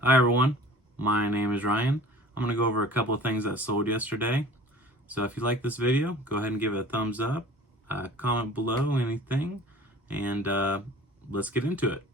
Hi everyone, my name is Ryan. I'm going to go over a couple of things that sold yesterday. So if you like this video, go ahead and give it a thumbs up, comment below anything, and let's get into it.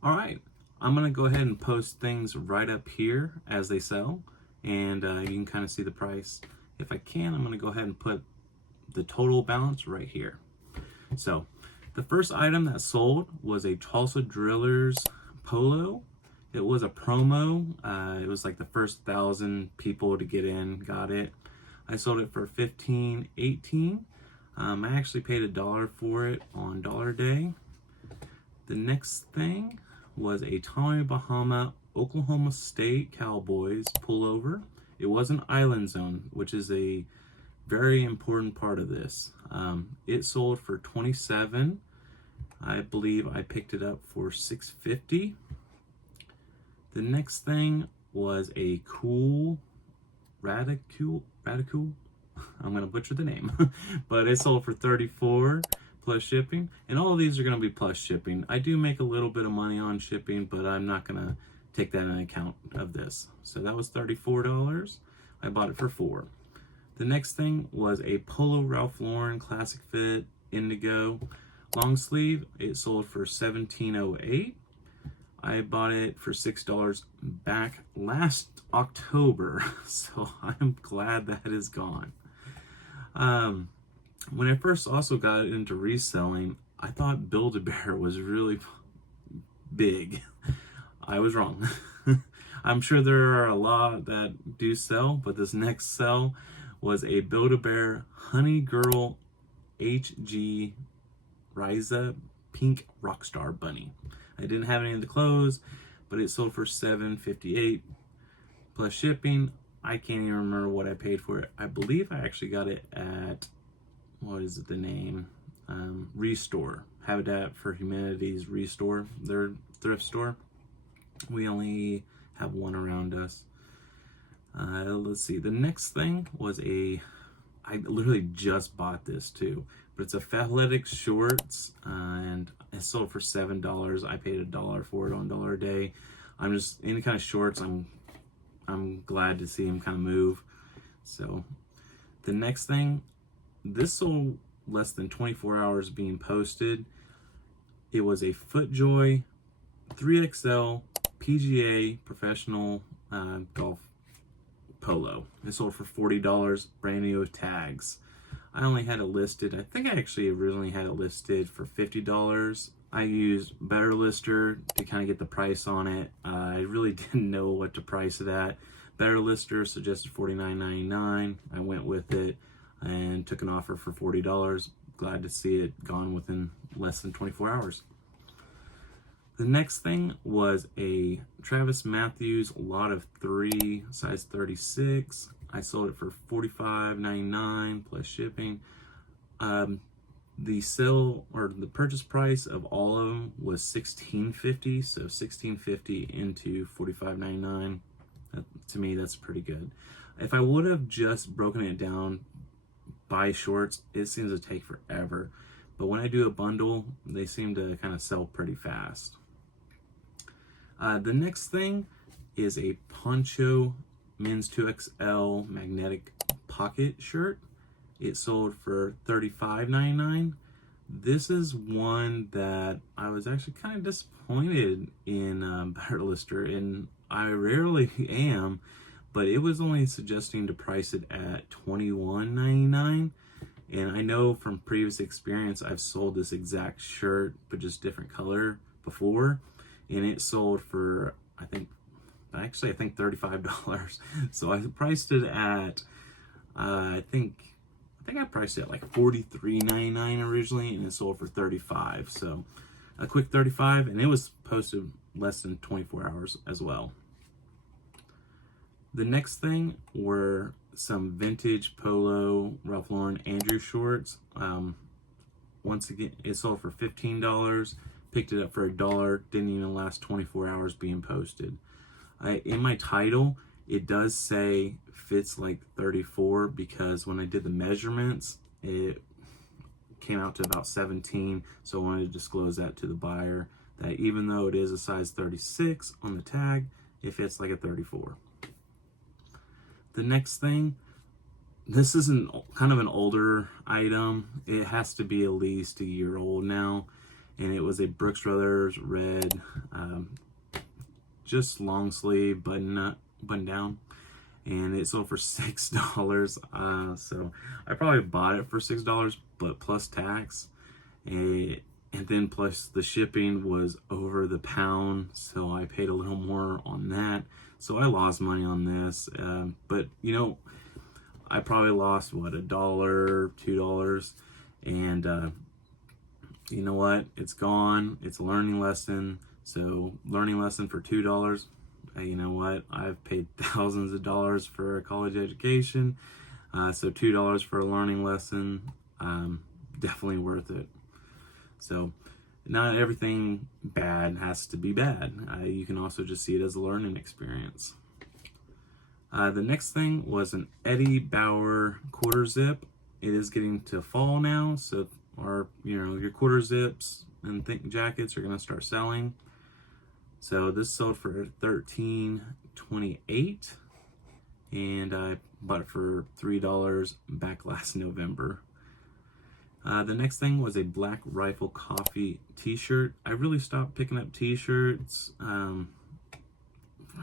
Alright, I'm going to go ahead and post things right up here as they sell, and you can kind of see the price. If I can, I'm going to go ahead and put the total balance right here. So the first item that sold was a Tulsa Drillers polo. It was a promo. It was like the first 1,000 people to get in got it. I sold it for $15.18. I actually paid $1 for it on Dollar Day. The next thing was a Tommy Bahama Oklahoma State Cowboys pullover. It was an island zone, which is a very important part of this. It sold for $27. I believe I picked it up for $6.50. The next thing was a cool Radicule. I'm gonna butcher the name, but it sold for $34 plus shipping. And all of these are gonna be plus shipping. I do make a little bit of money on shipping, but I'm not gonna take that into account of this. So that was $34. I bought it for $4. The next thing was a Polo Ralph Lauren Classic Fit Indigo long sleeve. It sold for $17.08. I bought it for $6 back last October, so I'm glad that is gone. When I first also got into reselling, I thought Build-A-Bear was really big. I was wrong. I'm sure there are a lot that do sell, but this next sell was a Build-A-Bear Honey Girl HG Rise Up Pink Rockstar Bunny. I didn't have any of the clothes, but it sold for $7.58 plus shipping. I can't even remember what I paid for it. I believe I actually got it at, what is it, the name? Restore. Habitat for Humanity's Restore, their thrift store. We only have one around us. Let's see. The next thing was I literally just bought this too, but it's a Fathletic shorts, and it sold for $7. I paid $1 for it on Dollar Day. I'm just any kind of shorts. I'm glad to see them kind of move. So the next thing, this sold less than 24 hours being posted. It was a FootJoy 3XL PGA professional golf polo. It sold for $40, brand new with tags. I only had it listed, I think I actually originally had it listed for $50. I used Better Lister to kind of get the price on it. I really didn't know what to price it at. Better Lister suggested $49.99. I went with it and took an offer for $40. Glad to see it gone within less than 24 hours. The next thing was a Travis Matthews Lot of 3, size 36. I sold it for $45.99 plus shipping. The sale or the purchase price of all of them was $16.50, so $16.50 into $45.99. To me, that's pretty good. If I would have just broken it down by shorts, it seems to take forever. But when I do a bundle, they seem to kind of sell pretty fast. The next thing is a Poncho Men's 2XL magnetic pocket shirt. It sold for $35.99. This is one that I was actually kind of disappointed in Better Lister, and I rarely am, but it was only suggesting to price it at $21.99. And I know from previous experience, I've sold this exact shirt, but just different color before. And it sold for, I think $35. So I priced it at, I think I priced it at like $43.99 originally, and it sold for $35. So a quick $35, and it was posted less than 24 hours as well. The next thing were some vintage Polo Ralph Lauren Andrew shorts. Once again, it sold for $15. Picked it up for $1. Didn't even last 24 hours being posted. In my title, it does say fits like 34 because when I did the measurements, it came out to about 17. So I wanted to disclose that to the buyer, that even though it is a size 36 on the tag, if it's like a 34. The next thing, this is kind of an older item. It has to be at least a year old now, and it was a Brooks Brothers red, just long sleeve button down, and it sold for $6. So I probably bought it for $6, but plus tax, and then plus the shipping was over the pound, so I paid a little more on that. So I lost money on this, but you know, I probably lost what, $1, $2, and you know what? It's gone. It's a learning lesson. So learning lesson for $2. You know what? I've paid thousands of dollars for a college education, so $2 for a learning lesson, definitely worth it. So not everything bad has to be bad. You can also just see it as a learning experience. The next thing was an Eddie Bauer quarter zip. It is getting to fall now, so your quarter zips and thick jackets are gonna start selling. So this sold for $13.28, and I bought it for $3 back last November. The next thing was a Black Rifle Coffee t-shirt. I really stopped picking up t-shirts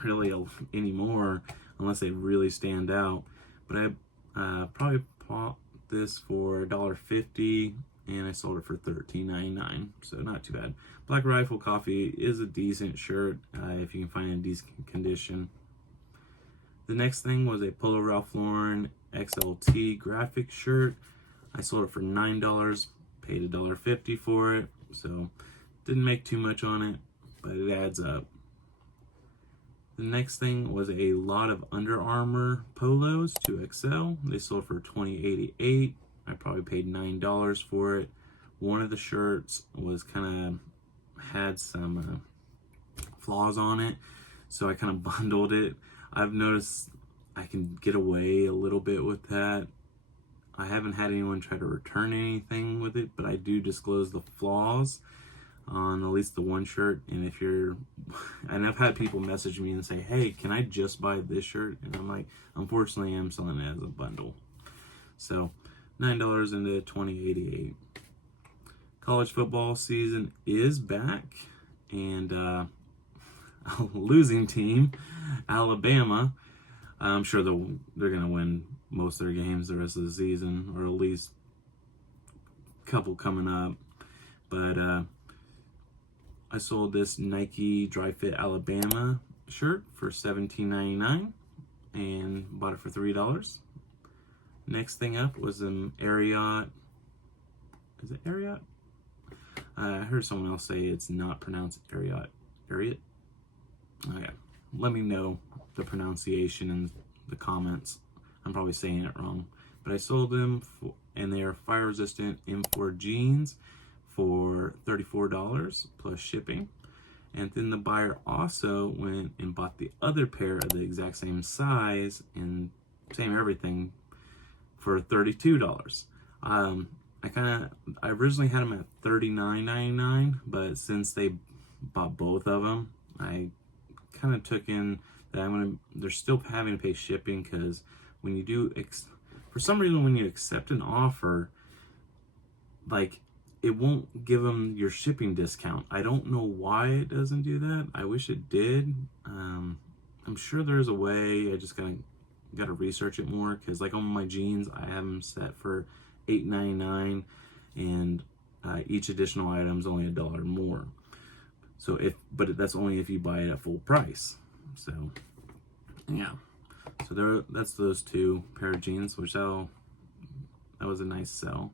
really anymore unless they really stand out. But I probably bought this for $1.50, and I sold it for $13.99, so not too bad. Black Rifle Coffee is a decent shirt if you can find it in decent condition. The next thing was a Polo Ralph Lauren XLT graphic shirt. I sold it for $9, paid $1.50 for it, so didn't make too much on it, but it adds up. The next thing was a lot of Under Armour polos, 2XL. They sold for $20.88. I probably paid $9 for it. One of the shirts was had some flaws on it, so I kind of bundled it. I've noticed I can get away a little bit with that. I haven't had anyone try to return anything with it, but I do disclose the flaws on at least the one shirt. And and I've had people message me and say, hey, can I just buy this shirt? And I'm like, unfortunately, I'm selling it as a bundle. So $9 into $20.88. College football season is back, and a losing team, Alabama, I'm sure they're going to win most of their games the rest of the season, or at least a couple coming up. But I sold this Nike Dry Fit Alabama shirt for $17.99 and bought it for $3. Next thing up was an Ariat. Is it Ariat? I heard someone else say it's not pronounced Ariat. Ariat? Okay. Let me know the pronunciation in the comments. I'm probably saying it wrong. But I sold them, and they are fire resistant M4 jeans for $34 plus shipping. And then the buyer also went and bought the other pair of the exact same size and same everything for $32. I originally had them at $39.99, but since they bought both of them, I kind of took in that they're still having to pay shipping, because when you do, for some reason, when you accept an offer, like, it won't give them your shipping discount. I don't know why it doesn't do that. I wish it did. I'm sure there's a way. I just gotta research it more, because like on my jeans, I have them set for $8.99, and each additional item is only $1 more. So but that's only if you buy it at full price. So yeah, so that's those two pair of jeans, which that was a nice sell.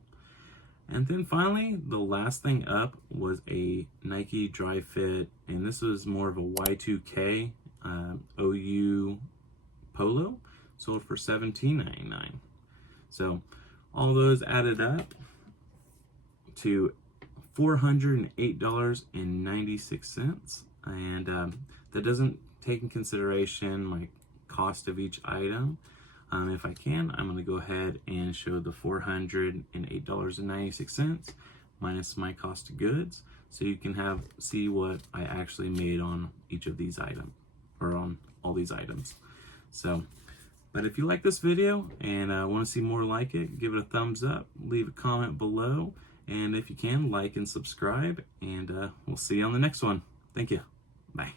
And then finally, the last thing up was a Nike Dry Fit, and this was more of a Y2K OU polo, sold for $17.99. So all those added up to $408.96, and that doesn't take in consideration my cost of each item. If I can, I'm going to go ahead and show the $408.96 minus my cost of goods, so you can see what I actually made on each of these items. or on all these items. So, but if you like this video and want to see more like it, give it a thumbs up, leave a comment below, and if you can, like and subscribe, and we'll see you on the next one. Thank you. Bye.